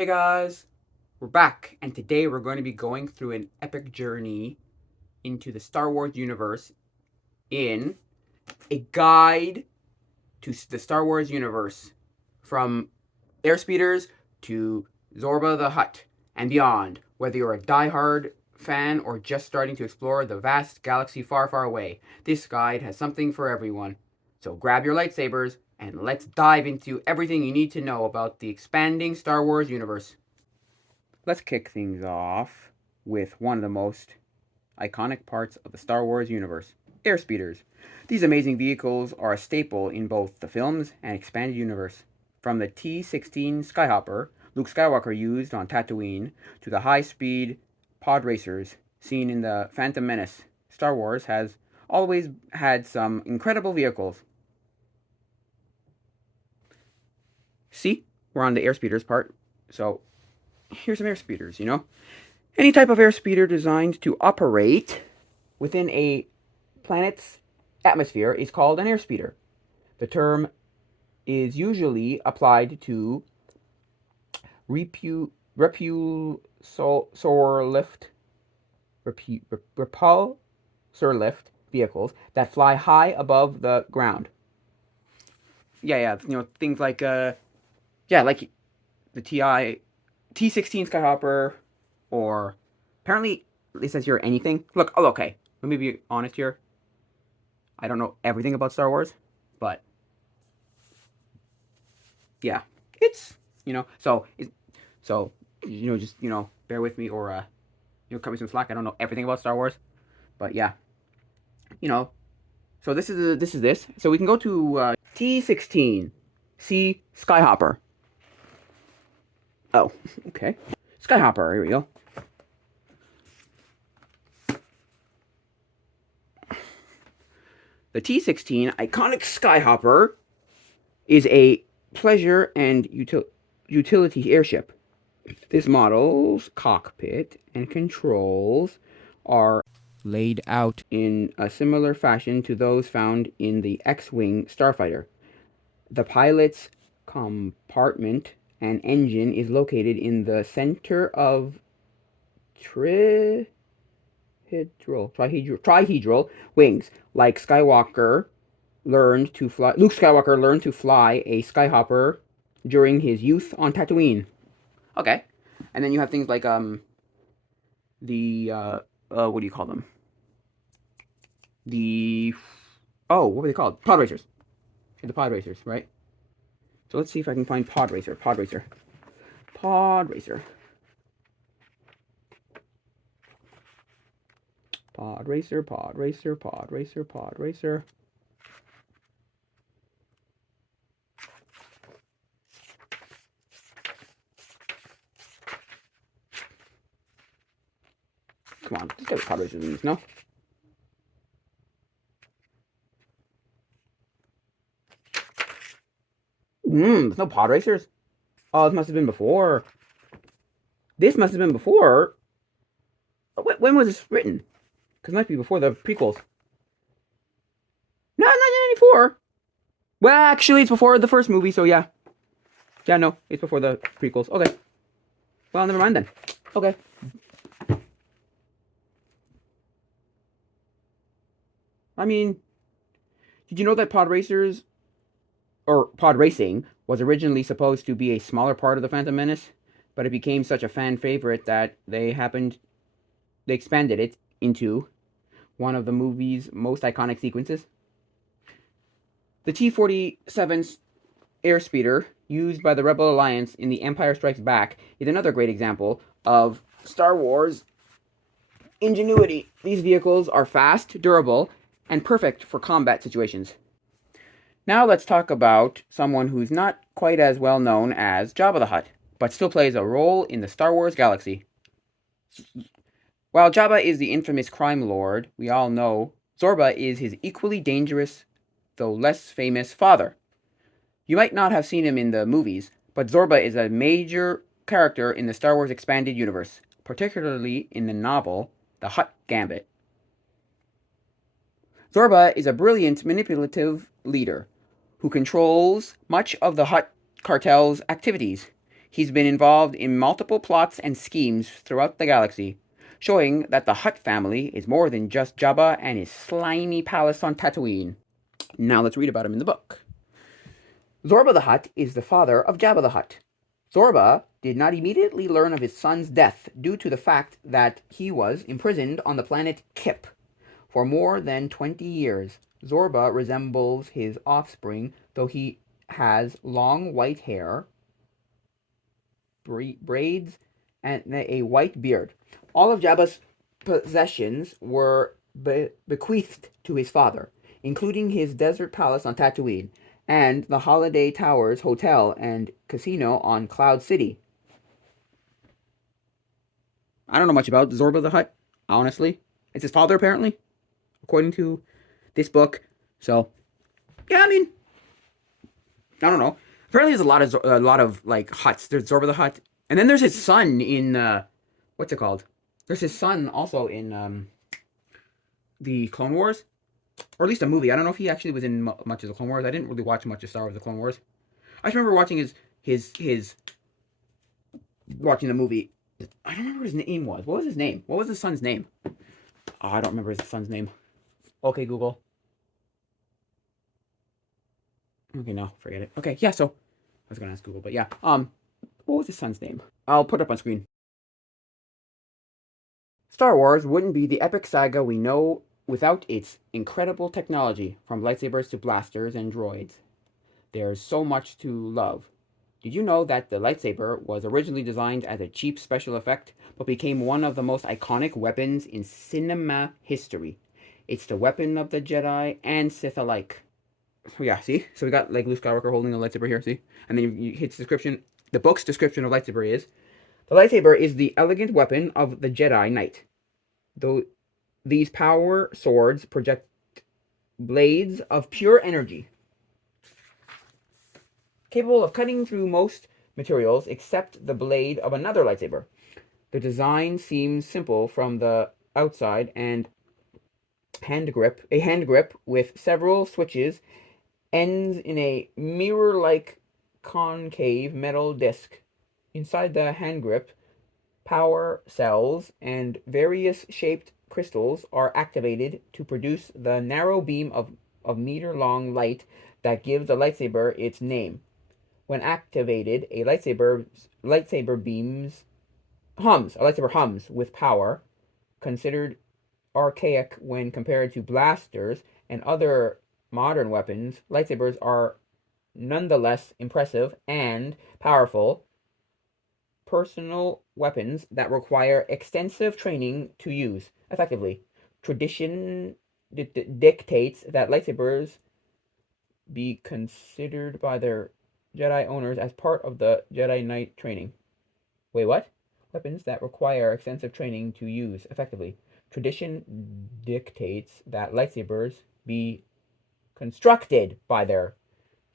Hey guys, we're back, and today we're going to be going through an epic journey into the Star Wars universe in a guide to the Star Wars universe from airspeeders to Zorba the Hutt and beyond. Whether you're a die-hard fan or just starting to explore the vast galaxy far, far away, this guide has something for everyone. So grab your lightsabers and let's dive into everything you need to know about the expanding Star Wars universe. Let's kick things off with one of the most iconic parts of the Star Wars universe, airspeeders. These amazing vehicles are a staple in both the films and expanded universe. From the T-16 Skyhopper Luke Skywalker used on Tatooine to the high-speed pod racers seen in the Phantom Menace, Star Wars has always had some incredible vehicles. See, we're on the airspeeders part, so here's some airspeeders. Any type of airspeeder designed to operate within a planet's atmosphere is called an airspeeder. The term is usually applied to repulsor lift vehicles that fly high above the ground. Yeah, things like like the T-16 Skyhopper, or apparently it says here anything. Look, oh, okay. Let me be honest here. I don't know everything about Star Wars, but yeah, it's just bear with me, or cut me some slack. I don't know everything about Star Wars, but yeah, you know. So this. So we can go to T-16, C Skyhopper. Oh, okay, Skyhopper. Here we go. The T-16 iconic Skyhopper is a pleasure and utility airship. This model's cockpit and controls are laid out in a similar fashion to those found in the X-Wing starfighter. The pilot's compartment and engine is located in the center of trihedral wings. Like Luke Skywalker learned to fly a Skyhopper during his youth on Tatooine. Okay, and then you have things like the what do you call them? The what were they called? Pod racers. The pod racers, right? So let's see if I can find pod racer. Pod racer. Pod racer. Pod racer. Pod racer. Pod racer. Pod racer. Come on, let's get pod racers in this, no? There's no pod racers. Oh, this must have been before. This must have been before. When was this written? Because it might be before the prequels. No, 1994. Well, actually, it's before the first movie, so yeah. Yeah, no, it's before the prequels. Okay. Well, never mind then. Okay. I mean, did you know that pod racing was originally supposed to be a smaller part of the Phantom Menace, but it became such a fan favorite that they expanded it into one of the movie's most iconic sequences. The T-47 airspeeder used by the Rebel Alliance in The Empire Strikes Back is another great example of Star Wars ingenuity. These vehicles are fast, durable, and perfect for combat situations. Now let's talk about someone who's not quite as well known as Jabba the Hutt, but still plays a role in the Star Wars galaxy. While Jabba is the infamous crime lord we all know, Zorba is his equally dangerous, though less famous, father. You might not have seen him in the movies, but Zorba is a major character in the Star Wars expanded universe, particularly in the novel The Hutt Gambit. Zorba is a brilliant, manipulative leader who controls much of the Hutt cartel's activities. He's been involved in multiple plots and schemes throughout the galaxy, showing that the Hutt family is more than just Jabba and his slimy palace on Tatooine. Now let's read about him in the book. Zorba the Hutt is the father of Jabba the Hutt. Zorba did not immediately learn of his son's death due to the fact that he was imprisoned on the planet Kip for more than 20 years. Zorba resembles his offspring, though he has long white hair, braids, and a white beard. All of Jabba's possessions were bequeathed to his father, including his desert palace on Tatooine and the Holiday Towers Hotel and Casino on Cloud City. I don't know much about Zorba the Hutt, honestly. It's his father, apparently, according to this book. So, yeah, I mean, I don't know. Apparently, there's a lot of like Hutts. There's Zorba the Hutt, and then there's his son in what's it called? There's his son also in the Clone Wars, or at least a movie. I don't know if he actually was in much of the Clone Wars. I didn't really watch much of Star Wars: The Clone Wars. I just remember watching his watching the movie. I don't remember what his name was. What was his name? What was his son's name? Oh, I don't remember his son's name. Okay, Google. Okay, no, forget it. Okay, yeah, so I was gonna ask Google, but yeah. What was his son's name? I'll put it up on screen. Star Wars wouldn't be the epic saga we know without its incredible technology, from lightsabers to blasters and droids. There's so much to love. Did you know that the lightsaber was originally designed as a cheap special effect, but became one of the most iconic weapons in cinema history? It's the weapon of the Jedi and Sith alike. Yeah, see? So we got like Luke Skywalker holding a lightsaber here, see? And then you hit description. The book's description of lightsaber is: the lightsaber is the elegant weapon of the Jedi Knight. Though these power swords project blades of pure energy, capable of cutting through most materials except the blade of another lightsaber. The design seems simple from the outside and a hand grip with several switches ends in a mirror-like concave metal disc. Inside the hand grip, power cells and various shaped crystals are activated to produce the narrow beam of meter-long light that gives the lightsaber its name. When activated, a lightsaber hums with power, considered archaic when compared to blasters and other modern weapons. Lightsabers are nonetheless impressive and powerful personal weapons that require extensive training to use effectively. Tradition dictates that lightsabers be considered by their Jedi owners as part of the Jedi Knight training. Wait, what? Weapons that require extensive training to use effectively. Tradition dictates that lightsabers be constructed by their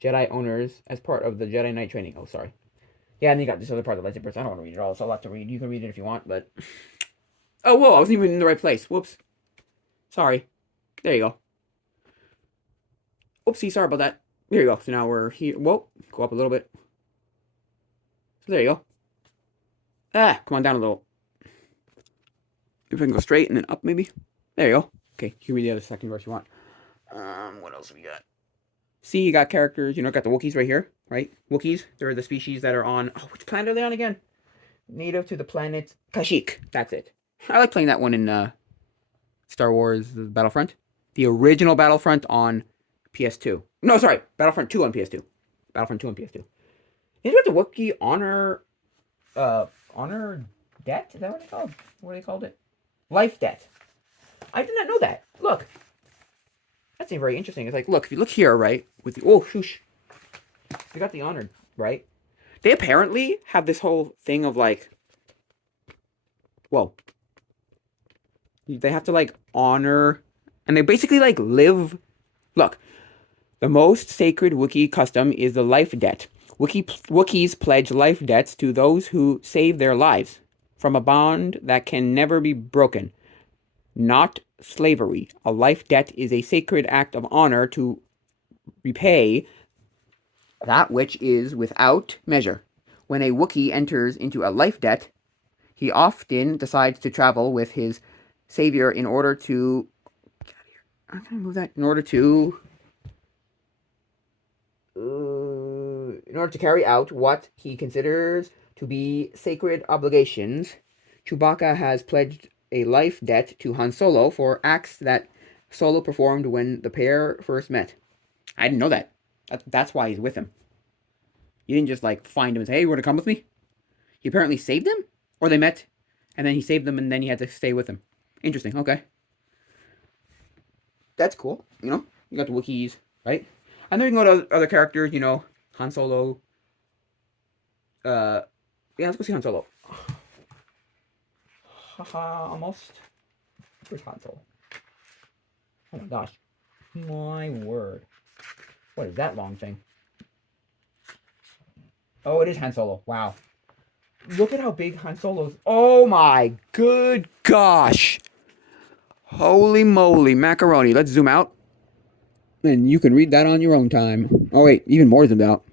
Jedi owners as part of the Jedi Knight training. Oh, sorry. Yeah, and then you got this other part of the lightsabers. I don't want to read it all. It's a lot to read. You can read it if you want, but... Oh, whoa, I wasn't even in the right place. Whoops. Sorry. There you go. Oopsie, sorry about that. There you go. So now we're here. Whoa, go up a little bit. So there you go. Ah, come on down a little. If I can go straight and then up, maybe. There you go. Okay, you can read the other second verse you want. What else we got? See, you got characters. You know, got the Wookiees right here, right? Wookiees. They're the species that are on. Oh, which planet are they on again? Native to the planet Kashyyyk. That's it. I like playing that one in Star Wars Battlefront. The original Battlefront on PS2. No, sorry, Battlefront 2 on PS2. Battlefront 2 on PS2. You know what the Wookiee honor debt? Is that what they called? What they called it? Life debt. I did not know that. Look. That's very interesting. It's like, look, if you look here, right, with the, oh, shoosh. They got the honored, right? They apparently have this whole thing of like, whoa. They have to like honor, and they basically like live. Look, the most sacred Wookiee custom is the life debt. Wookiees pledge life debts to those who save their lives from a bond that can never be broken. Not slavery. A life debt is a sacred act of honor to repay that which is without measure. When a Wookiee enters into a life debt, he often decides to travel with his savior in order to. I'm gonna move that. In order to carry out what he considers to be sacred obligations. Chewbacca has pledged a life debt to Han Solo for acts that Solo performed when the pair first met. I didn't know that. That's why he's with him. You didn't just like find him and say, "Hey, you want to come with me?" He apparently saved him, or they met, and then he saved them, and then he had to stay with him. Interesting. Okay, that's cool. You got the Wookiees, right? And then we can go to other characters. Han Solo. Yeah, let's go see Han Solo. Haha, almost. Where's Han Solo? Oh my gosh. My word. What is that long thing? Oh, it is Han Solo. Wow. Look at how big Han Solo is. Oh my good gosh. Holy moly, macaroni. Let's zoom out. And you can read that on your own time. Oh wait, even more zoomed out.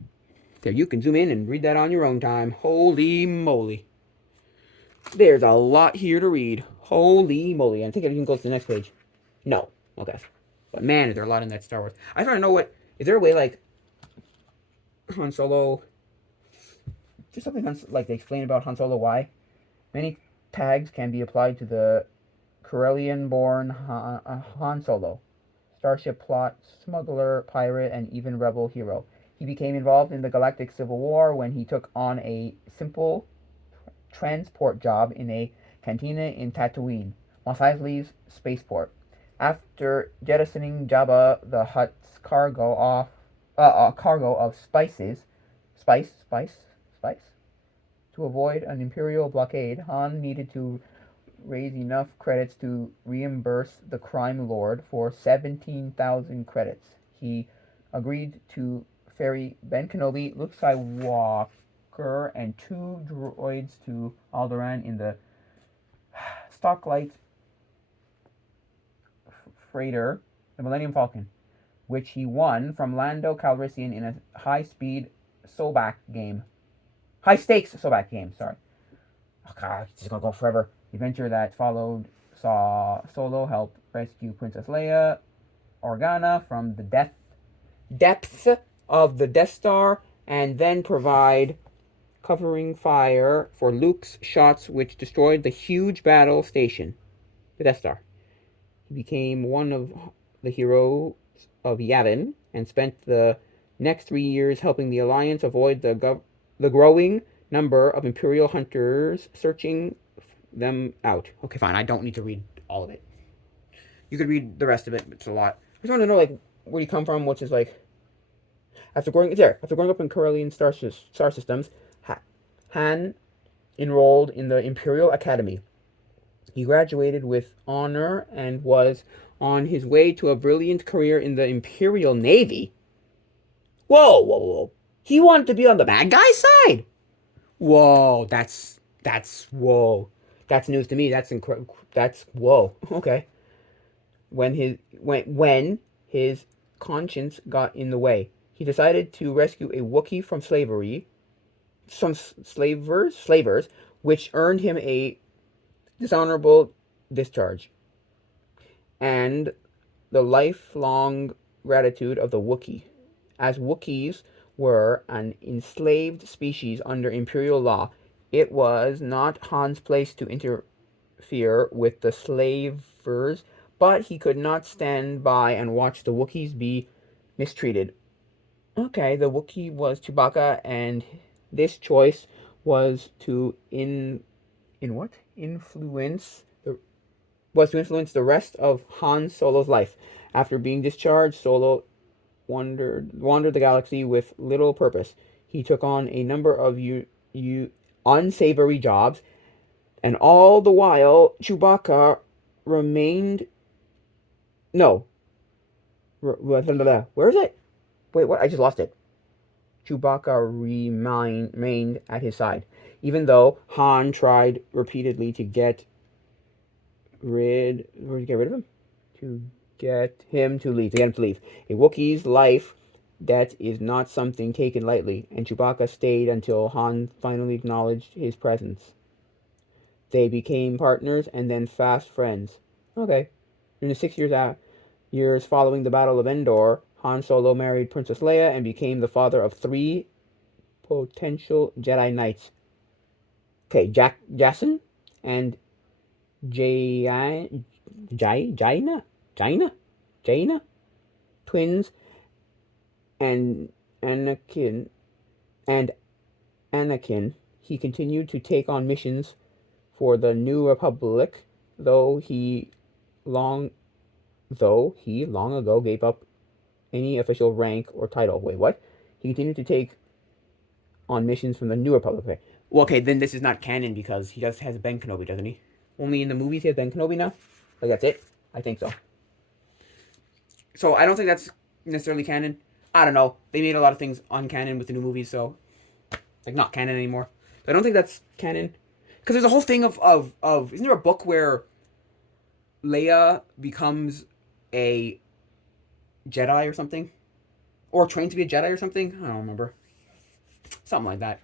There, you can zoom in and read that on your own time. Holy moly. There's a lot here to read. Holy moly. I think it even goes to the next page. No. Okay. But man, is there a lot in that Star Wars. I just want to know is there a way like Han Solo, just something like they explain about Han Solo why? Many tags can be applied to the Corellian-born Han Solo. Starship plot, smuggler, pirate, and even rebel hero. He became involved in the Galactic Civil War when he took on a simple transport job in a cantina in Tatooine, Mos Eisley's spaceport. After jettisoning Jabba the Hutt's cargo of spice, to avoid an Imperial blockade, Han needed to raise enough credits to reimburse the crime lord for 17,000 credits. He agreed to ferry Ben Kenobi, Luke Skywalker, and 2 droids to Alderaan in the Stocklight freighter, the Millennium Falcon, which he won from Lando Calrissian in a high-stakes Sobak game, sorry. Oh god, this is gonna go forever. The adventure that followed saw Solo help rescue Princess Leia Organa from the depths of the Death Star, and then provide covering fire for Luke's shots, which destroyed the huge battle station, the Death Star. He became one of the heroes of Yavin and spent the next 3 years helping the Alliance avoid the growing number of Imperial hunters searching them out. Okay, fine. I don't need to read all of it. You could read the rest of it. It's a lot. I just want to know like where you come from, which is like after growing up in Corellian star systems, Han enrolled in the Imperial Academy. He graduated with honor and was on his way to a brilliant career in the Imperial Navy. Whoa, whoa, whoa. He wanted to be on the bad guy's side. Whoa, that's whoa. That's news to me. That's incredible. That's whoa. Okay. When his conscience got in the way, he decided to rescue a Wookiee from slavery, some slavers, which earned him a dishonorable discharge, and the lifelong gratitude of the Wookiee. As Wookiees were an enslaved species under Imperial law, it was not Han's place to interfere with the slavers, but he could not stand by and watch the Wookiees be mistreated. Okay, the Wookiee was Chewbacca, and this choice was to influence the rest of Han Solo's life. After being discharged, Solo wandered the galaxy with little purpose. He took on a number of unsavory jobs, and all the while Chewbacca remained. No, where is it? Wait, what? I just lost it. Chewbacca remained at his side, even though Han tried repeatedly to get rid of him, to get him to leave. A Wookiee's life That is not something taken lightly, and Chewbacca stayed until Han finally acknowledged his presence. They became partners and then fast friends. Okay. In the 6 years following the Battle of Endor, Han Solo married Princess Leia and became the father of 3 potential Jedi Knights. Okay, Jacen and Jaina, Jaina, twins, and Anakin and Anakin. He continued to take on missions for the New Republic, long though he long ago gave up any official rank or title. Wait, what? He continued to take on missions from the New Republic. Okay. Well, okay, then this is not canon because he just has Ben Kenobi, doesn't he? Only in the movies he has Ben Kenobi now? Like, that's it? I think so. So, I don't think that's necessarily canon. I don't know. They made a lot of things uncanon with the new movies, so, like, not canon anymore. So I don't think that's canon. Because there's a whole thing of isn't there a book where Leia becomes a Jedi or something? Or trained to be a Jedi or something? I don't remember. Something like that.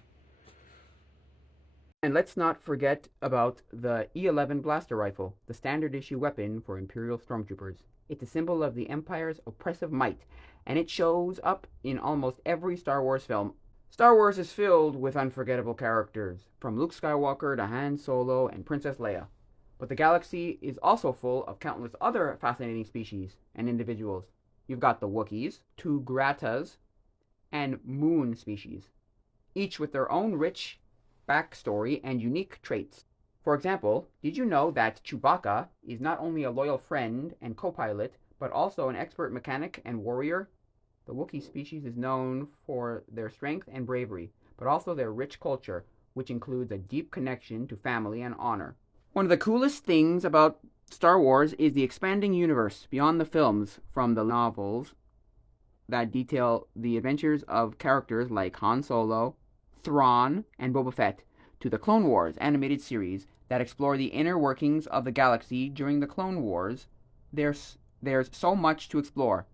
And let's not forget about the E11 blaster rifle, the standard issue weapon for Imperial stormtroopers. It's a symbol of the Empire's oppressive might, and it shows up in almost every Star Wars film. Star Wars is filled with unforgettable characters, from Luke Skywalker to Han Solo and Princess Leia. But the galaxy is also full of countless other fascinating species and individuals. You've got the Wookiees, Tugratas, and Moon species, each with their own rich backstory and unique traits. For example, did you know that Chewbacca is not only a loyal friend and co-pilot, but also an expert mechanic and warrior? The Wookiee species is known for their strength and bravery, but also their rich culture, which includes a deep connection to family and honor. One of the coolest things about Star Wars is the expanding universe beyond the films, from the novels that detail the adventures of characters like Han Solo, Thrawn, and Boba Fett, to the Clone Wars animated series that explore the inner workings of the galaxy during the Clone Wars. There's so much to explore.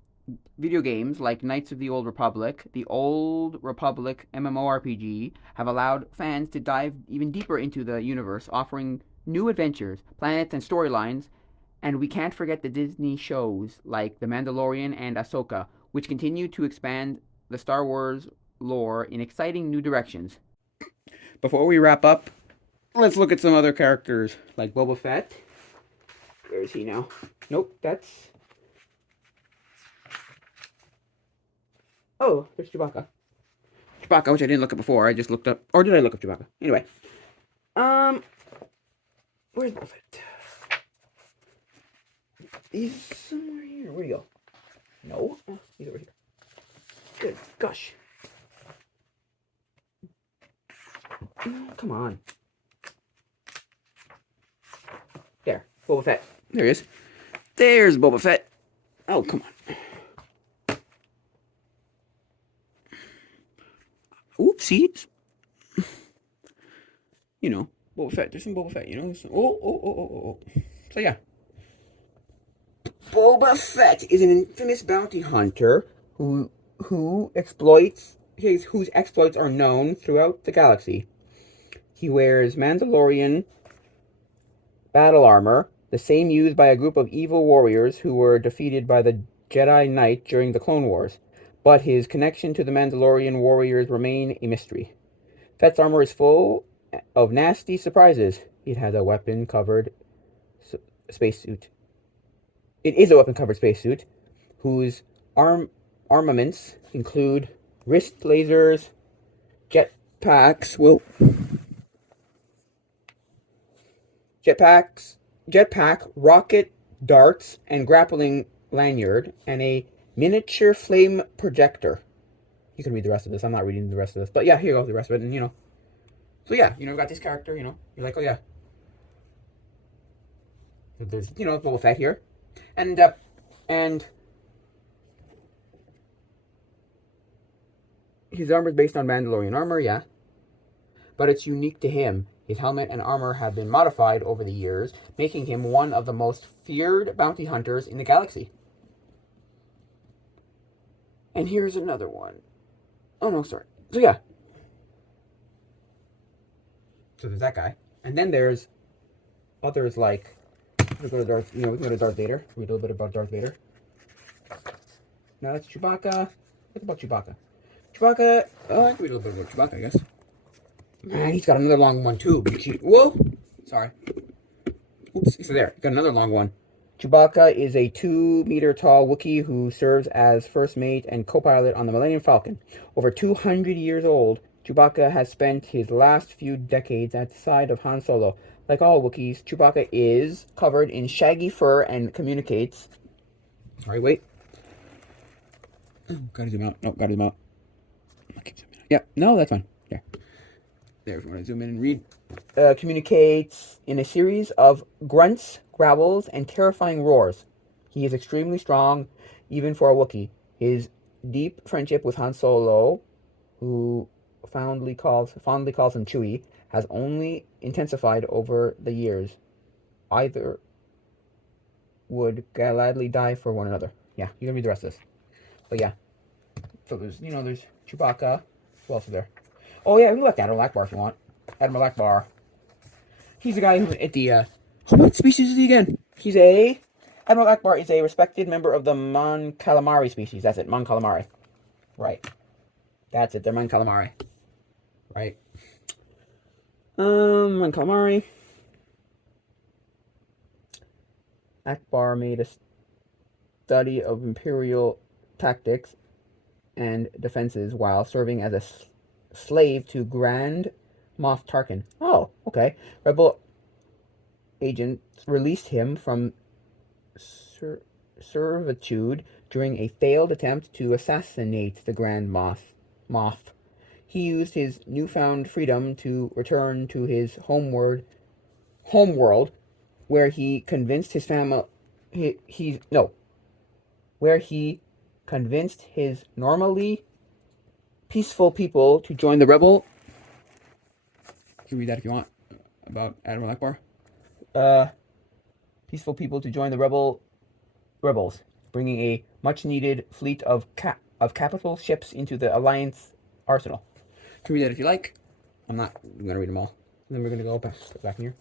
Video games like Knights of the Old Republic, the Old Republic MMORPG, have allowed fans to dive even deeper into the universe, offering new adventures, planets, and storylines. And we can't forget the Disney shows like The Mandalorian and Ahsoka, which continue to expand the Star Wars lore in exciting new directions. Before we wrap up, let's look at some other characters like Boba Fett. Where is he now? Nope, that's... Oh, there's Chewbacca. Chewbacca, which I didn't look at before. I just looked up... Or did I look up Chewbacca? Anyway. Where's Boba Fett? He's somewhere here. Where'd he go? No? Oh, he's over here. Good gosh. Come on. There. Boba Fett. There he is. There's Boba Fett. Oh, come on. Oopsies. You know, Boba Fett. There's some Boba Fett, you know? Oh. So, yeah. Boba Fett is an infamous bounty hunter whose exploits are known throughout the galaxy. He wears Mandalorian battle armor, the same used by a group of evil warriors who were defeated by the Jedi Knight during the Clone Wars. But his connection to the Mandalorian warriors remain a mystery. Fett's armor is full of nasty surprises. It has a weapon-covered spacesuit. It is a weapon-covered spacesuit, whose armaments include wrist lasers, jetpacks, rocket darts, and grappling lanyard, and a miniature flame projector. You can read the rest of this. I'm not reading the rest of this. But yeah, here you go, the rest of it, and you know. So yeah, you know, we got this character, you know. You're like, oh yeah. There's, you know, Boba Fett here. And his armor is based on Mandalorian armor, yeah. But it's unique to him. His helmet and armor have been modified over the years, making him one of the most feared bounty hunters in the galaxy. And here's another one. Oh, no, sorry. So, yeah. So there's that guy. And then there's others like, we go to Darth, we can go to Darth Vader. Read a little bit about Darth Vader. Now that's Chewbacca. What about Chewbacca? Chewbacca, I can read a little bit about Chewbacca, I guess. And he's got another long one, too. Whoa! Sorry. Oops, so there. Got another long one. Chewbacca is a 2-meter tall Wookiee who serves as first mate and co-pilot on the Millennium Falcon. Over 200 years old, Chewbacca has spent his last few decades at the side of Han Solo. Like all Wookiees, Chewbacca is covered in shaggy fur and communicates... Sorry, wait. Oh, gotta zoom out. No, gotta zoom out. Yeah, no, that's fine. There. There, if you want to zoom in and read. Communicates in a series of grunts, growls, and terrifying roars. He is extremely strong, even for a Wookiee. His deep friendship with Han Solo, who fondly calls him Chewie, has only intensified over the years. Either would gladly die for one another. Yeah, you can read the rest of this. But yeah, so there's Chewbacca. Who else is there? Oh yeah, we can look at Admiral Ackbar if you want. Admiral Ackbar. He's the guy who at the what species is he again? Admiral Ackbar is a respected member of the Mon Calamari species. That's it, Mon Calamari. Right. That's it, they're Mon Calamari. Right. Mon Calamari. Ackbar made a study of Imperial tactics and defenses while serving as a slave to Grand Moff Tarkin. Oh, okay. Rebel agents released him from servitude during a failed attempt to assassinate the Grand Moff. He used his newfound freedom to return to his homeworld, where he convinced his family. Where he convinced his normally peaceful people to join the rebel. You can read that if you want about Admiral Ackbar. Peaceful people to join the rebels, bringing a much-needed fleet of capital ships into the Alliance arsenal. You can read that if you like. I'm not going to read them all. And then we're going to go back in here.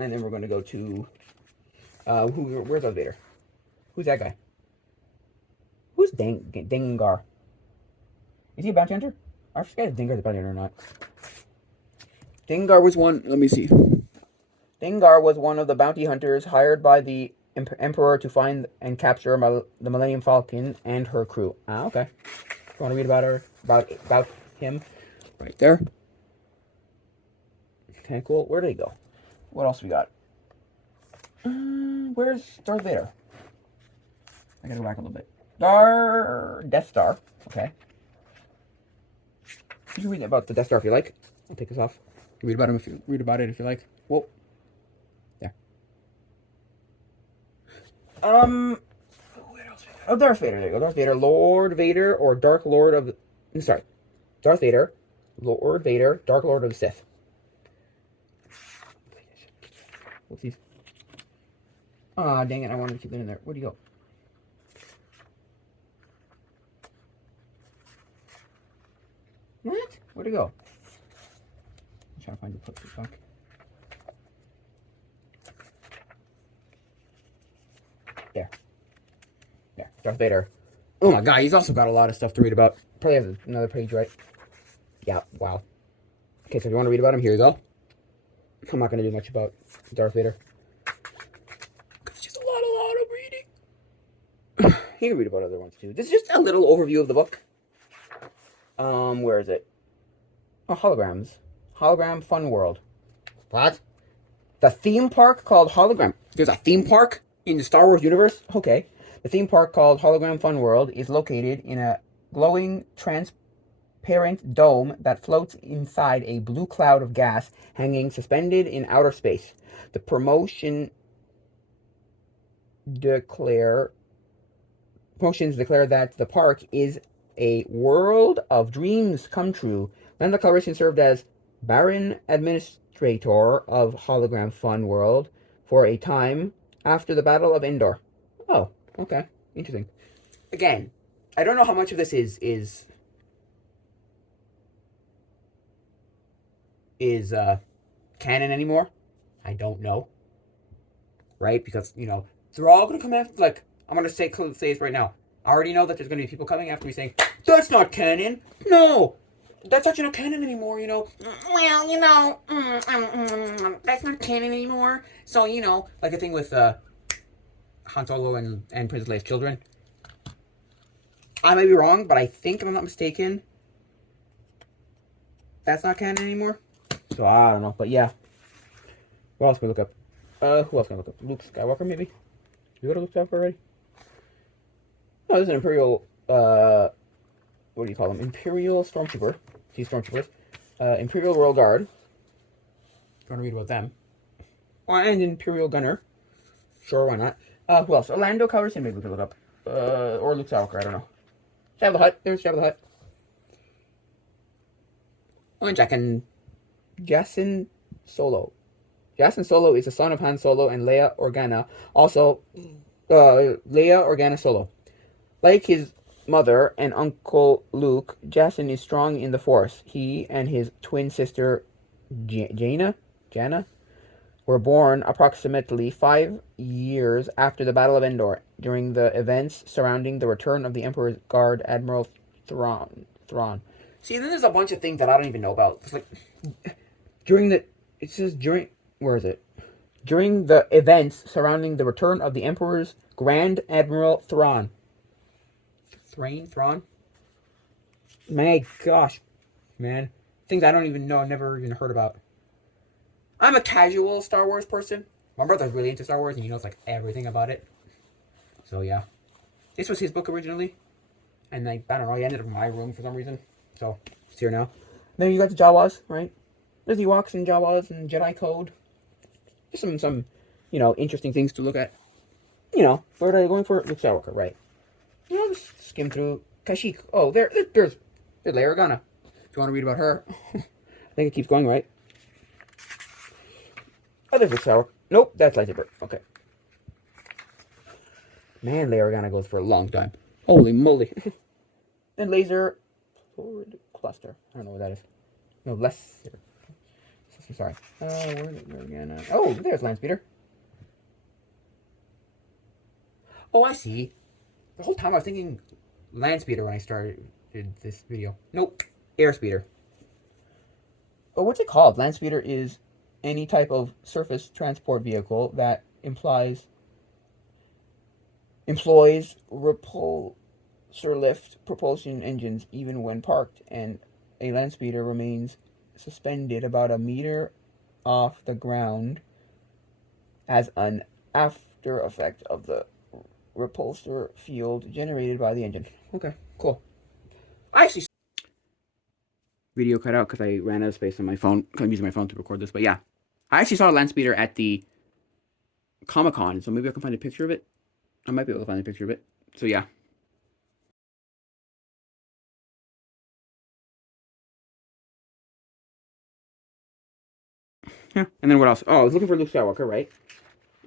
And then we're going to go to... where's Darth Vader? Who's that guy? Who's Dengar? Is he a bounty hunter? I forget if Dengar's a bounty hunter or not. Dengar was one... Let me see. Dengar was one of the bounty hunters hired by the Emperor to find and capture the Millennium Falcon and her crew. Ah, okay. You want to read about her? About him? Right there. Okay, cool. Where did he go? What else we got? Where's Darth Vader? I gotta go back a little bit. Death Star. Okay. You can read about the Death Star if you like. I'll take this off. You read about it if you like. Whoa. Yeah. What else? Oh, Darth Vader. There you go. Darth Vader, Lord Vader, or Dark Lord of the. Sorry, Darth Vader, Lord Vader, Dark Lord of the Sith. Whoopsies. Ah, dang it! I wanted to keep it in there. Where'd he go? What? Where'd he go? I'm trying to find the put back. There. There. Darth Vader. Oh my god, he's also got a lot of stuff to read about. Probably has another page, right? Yeah, wow. Okay, so if you want to read about him, here you go. I'm not going to do much about Darth Vader. It's just a lot of reading. You can read about other ones too. This is just a little overview of the book. Where is it? Oh, holograms. Hologram Fun World. What? The theme park called Hologram. There's a theme park in the Star Wars universe? Okay. The theme park called Hologram Fun World is located in a glowing, transparent dome that floats inside a blue cloud of gas hanging suspended in outer space. The promotions declare that the park is a world of dreams come true. Lando Calrissian served as Baron Administrator of Hologram Fun World for a time after the Battle of Endor. Oh, okay. Interesting. Again, I don't know how much of this is canon anymore. I don't know, right? Because they're all gonna come after. Like I'm gonna say this right now. I already know that there's gonna be people coming after me saying that's not canon. No, that's actually not canon anymore. Well, that's not canon anymore. So like the thing with Han Solo and Princess Leia's children. I may be wrong, but I think if I'm not mistaken, that's not canon anymore. So I don't know, but yeah. What else can we look up? Who else can I look up? Luke Skywalker, maybe? You go to Luke Skywalker already? Oh, there's an Imperial, what do you call them? Imperial Stormtrooper. These Stormtroopers. Imperial Royal Guard. If you want to read about them. Oh, and Imperial Gunner. Sure, why not? Who else? Orlando Calrissian, maybe we could look up. Or Luke Skywalker, I don't know. Jabba the Hutt. There's Jabba the Hutt. Oh, and Jacen Solo. Jacen Solo is the son of Han Solo and Leia Organa. Also, Leia Organa Solo. Like his mother and uncle Luke, Jacen is strong in the Force. He and his twin sister Jana were born approximately 5 years after the Battle of Endor, during the events surrounding the return of the Emperor's Guard Admiral Thrawn. See, then there's a bunch of things that I don't even know about. It's like where is it? During the events surrounding the return of the Emperor's Grand Admiral Thrawn. Thrawn? My gosh, man. Things I don't even know, never even heard about. I'm a casual Star Wars person. My brother's really into Star Wars and he knows like everything about it. So yeah. This was his book originally. And like, I don't know, he ended up in my room for some reason. So, it's here now. Then you got the Jawas, right? There's Ewoks and Jawas and Jedi Code. Just some interesting things to look at. For going for Luke Skywalker, right? Just skim through Kashyyyk. Oh, there's Leia Organa. If you want to read about her. I think it keeps going, right? Oh, there's Luke Skywalker. Nope, that's lightsaber. Okay. Man, Leia Organa goes for a long time. Holy moly. And laser cluster. I don't know what that is. No, less. I'm sorry. Oh, there's Landspeeder. Oh, I see. The whole time I was thinking Landspeeder when I started this video. Nope. Airspeeder. Oh, what's it called? Landspeeder is any type of surface transport vehicle that employs repulsor lift propulsion engines even when parked, and a Landspeeder remains suspended about a meter off the ground as an after effect of the repulsor field generated by the engine. Okay, cool. I actually video cut out because I ran out of space on my phone. I'm using my phone to record this, but yeah, I actually saw a Landspeeder at the Comic-Con, so maybe I can find a picture of it. I might be able to find a picture of it. So yeah. Yeah, and then what else? Oh, I was looking for Luke Skywalker, right?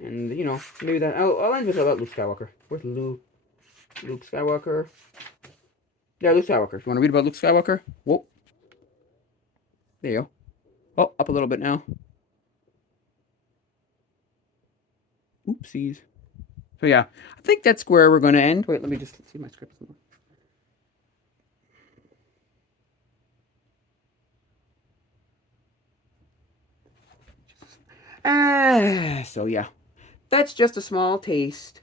And maybe that. I'll end with about Luke Skywalker. Where's Luke Skywalker? Yeah, Luke Skywalker. If you want to read about Luke Skywalker? Whoa. There you go. Oh, up a little bit now. Oopsies. So yeah, I think that's where we're going to end. Wait, let me just see my script. So yeah, that's just a small taste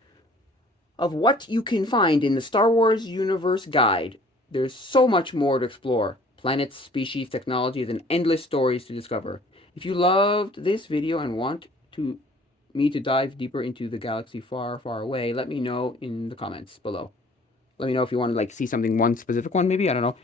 of what you can find in the Star Wars Universe Guide. There's so much more to explore. Planets, species, technologies, and endless stories to discover. If you loved this video and want me to dive deeper into the galaxy far, far away, let me know in the comments below. Let me know if you want to see something, one specific one maybe, I don't know.